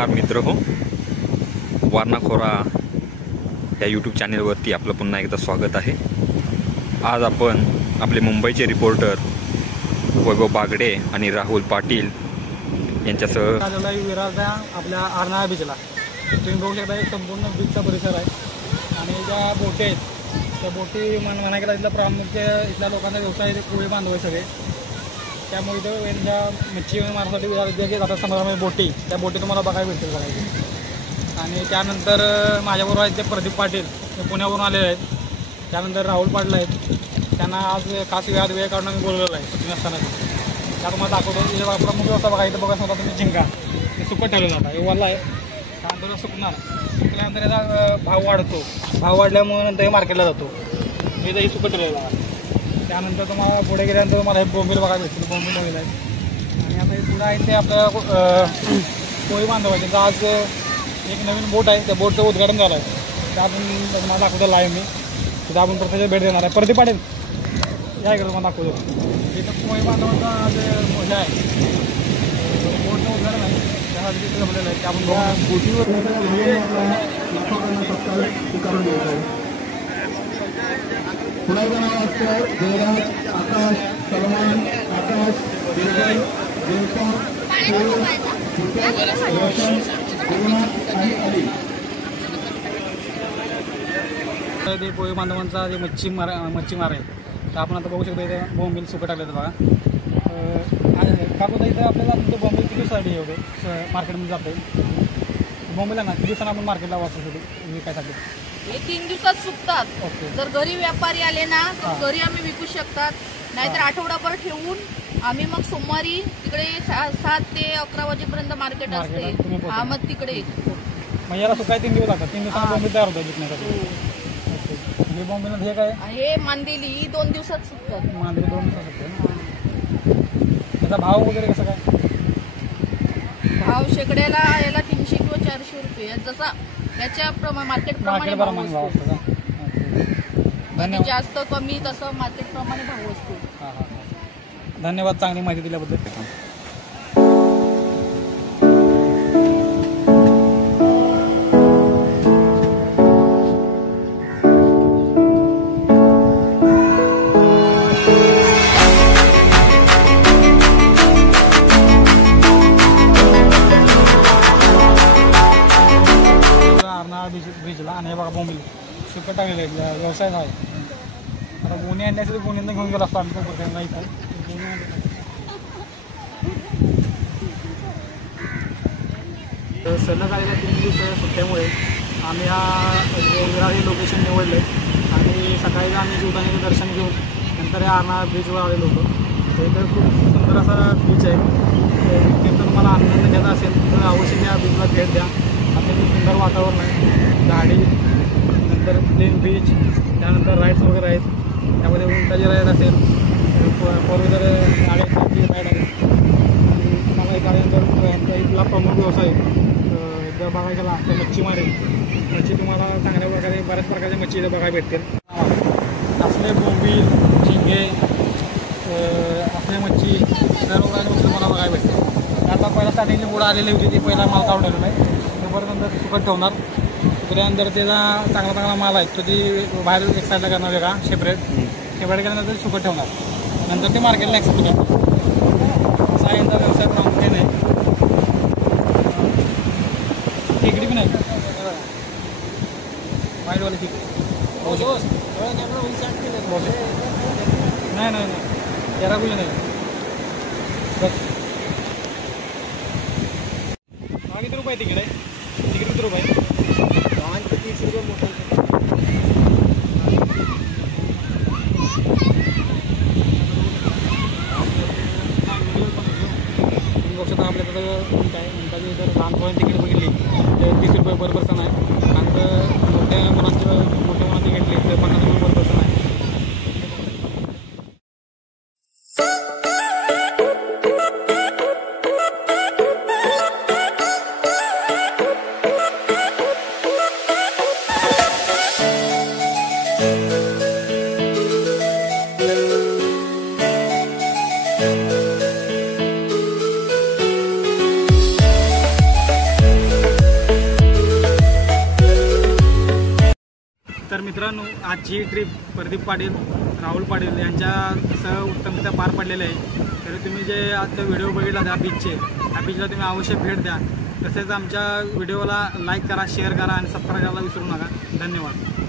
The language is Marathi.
नमस्कार मित्र हो, वारणाखोरा या यूट्यूब चॅनलवरती आपलं पुन्हा एकदा स्वागत आहे। आज आपण आपले मुंबईचे रिपोर्टर वैभव बागडे आणि राहुल पाटील यांच्यासह विरारच्या आपल्या आरनाळा बीचला तुम्ही बघू शकता, एक संपूर्ण बीचचा परिसर आहे आणि ज्या बोटी आहेत त्या बोटी म्हणायला गेला इथला प्रामुख्य इथल्या लोकांचा व्यवसाय कोळी बांधव आहे सगळे। त्यामुळे इथं यांच्या मच्छी मारण्यासाठी विरार जे जातात समुद्रामध्ये बोटी, त्या बोटी तुम्हाला बघायला भेटतील बघायची। आणि त्यानंतर माझ्याबरोबर आहेत ते प्रदीप पाटील, ते पुण्यावरून आलेले आहेत। त्यानंतर राहुल पाटील आहेत, त्यांना आज खास वेळ काढून आम्ही बोलवलेलं आहे सुट्टी नसताना। त्या तुम्हाला दाखवतो प्रमुख व्यवस्था बघा, इथं बघा समजा तुम्ही झिंगा ते सुकत ठेवलं जातं, हे वल्ला आहे। त्यानंतर सुकणार, सुकल्यानंतर याचा भाव वाढतो, भाव वाढल्यामुळे नंतर हे मार्केटला जातो, इथंही सुकत ठेवलेलं आहे। त्यानंतर तुम्हाला पुढे गेल्यानंतर तुम्हाला हे बोंबील बघायला भेटतील, बोंबील नवीन आहे। आणि आता हे पुढं आहे ते आपलं कोळी बांधव आहे, त्यांचं आज एक नवीन बोट आहे, त्या बोटचं उद्घाटन झालं आहे। त्या आपण तुम्हाला दाखवतो लाईव्ह मी, तिथं आपण प्रत्यक्ष भेट देणार आहे। प्रदीप पाटील या इकडे तुम्हाला दाखवतो, इथं कोळी बांधवांचा आज मोठा आहे, बोटचं उद्घाटन आहे, त्याला तिथे जमलेलं आहे। त्या आपण बोटीवर पुण्याचं नाव असतं जयराज, आकाश, सलमान, आकाश, देवजय, देवता, रोशन, गुरुनाथ आणि अली। ते कोळी बांधवांचा जे मच्छीमार आहे, तर आपण आता बघू शकतो इथं बोंबील सुकं टाकलेलं बघा। काकूता इथं आपल्याला तुमचं बोंबील किती दिवसासाठी एवढे मार्केटमध्ये जातं बोंबीला ना, किती दिवसांना आपण मार्केटला वाचण्यासाठी विकायसाठी? हे 3 दिवसात सुकतात। ओके। जर घरी व्यापारी आले ना तर घरी आम्ही विकू शकतात, नाहीतर आठवडाभर ठेवून आम्ही मग सोमवारी तिकडे 7 ते 11 वाजेपर्यंत मार्केट असते, हा मग तिकडे येतो। मग याला सुकाय 3 दिवस लागतात, 3 दिवसांना बोंबील तयार होतं विकण्यासाठी। हे बोंबील हे काय? हे मांदेली 2 दिवसात सुकतात। मांदेली 2 दिवसात सुकते। त्याचा भाव वगैरे कसं काय? भाव शेकड्याला याला 300 किंवा 400 रुपये, जसा याच्या मार्केट प्रमाणे भाव असतो। धन्यवाद। जास्त कमी तसं मार्केट प्रमाणे भाव असतो। धन्यवाद चांगली माहिती दिल्याबद्दल। ब्रिजला आणि हे बघा बोंबील सुकट टाकलेलं आहे, व्यवसाय आहे। आता गोणी आणण्यासाठी गोणींना घेऊन गेला असतो आम्ही, तो करतो नाही इथं सलग आलेल्या 3 दिवस सुट्ट्यामुळे आम्ही विरार हे लोकेशन निवडलं आहे। आणि सकाळी आम्ही जीवदानीचं दर्शन घेऊन नंतर या आरनाळा बीचवर आलेलो होतो। तर इथं खूप सुंदर असा बीच आहे, तिथं तुम्हाला आनंद घ्यायचा असेल तर अवश्य या बीचला भेट द्या। आपल्याला सुंदर वातावरण आहे, झाडी, नंतर प्लेन बीच, त्यानंतर राईड्स वगैरे आहेत, त्यामध्ये उंटाची राईड असेल, 4 व्हीलर गाड्यांची राईड आहे। आणि तुम्हाला त्यानंतर यांचा इथला प्रमुख व्यवसाय एकदा बघायला गेला तर मच्छीमारी, मच्छी तुम्हाला चांगल्या प्रकारे बऱ्याच प्रकारच्या मच्छी इथं बघायला भेटतील। असले बोंबील, झिंगे, असले मच्छी सर्व प्रकारची तुम्हाला बघायला भेटते। आता पहिला स्टार्टिंगची बुडं आलेली होती, ती पहिला माल काढलेला आहे, परत नंतर सुकट ठेवणार, सुकल्यानंतर त्याचा चांगला माल आहे तो ती बाहेर एक साईडला करणार वेगळा सेपरेट केल्यानंतर सुकट ठेवणार, नंतर ते मार्केटला एक्सपोर्ट करणार। असा यांचा व्यवसाय प्रामुख्याने आहे। खेकडी पण आहे, वाईटवाली खेकडी नाही, त्याला कुठे नाही बस। किती रुपये तिकीट आहे? तिकीट किती रुपये? 30 रुपये मोठं। बघू शकता आपल्याकडं काय म्हणतात, जर लहान पोरांची तिकीट बघितली तर 30 रुपये पर पर्सन आहे, आणि मोठ्या मुलांची घेतली तर 50 रुपये पर पर्सन आहे। मित्रांनो, आजची ही ट्रिप प्रदीप पाटील, राहुल पाटील यांच्या उत्तमरित्या पार पडलेले आहे. तर तुम्ही जे आजचा व्हिडिओ बघितला त्या बीचला तुम्ही अवश्य भेट द्या. तसेच आमच्या व्हिडिओला लाईक करा, शेअर करा आणि सबस्क्राईब करायला विसरू नका. धन्यवाद.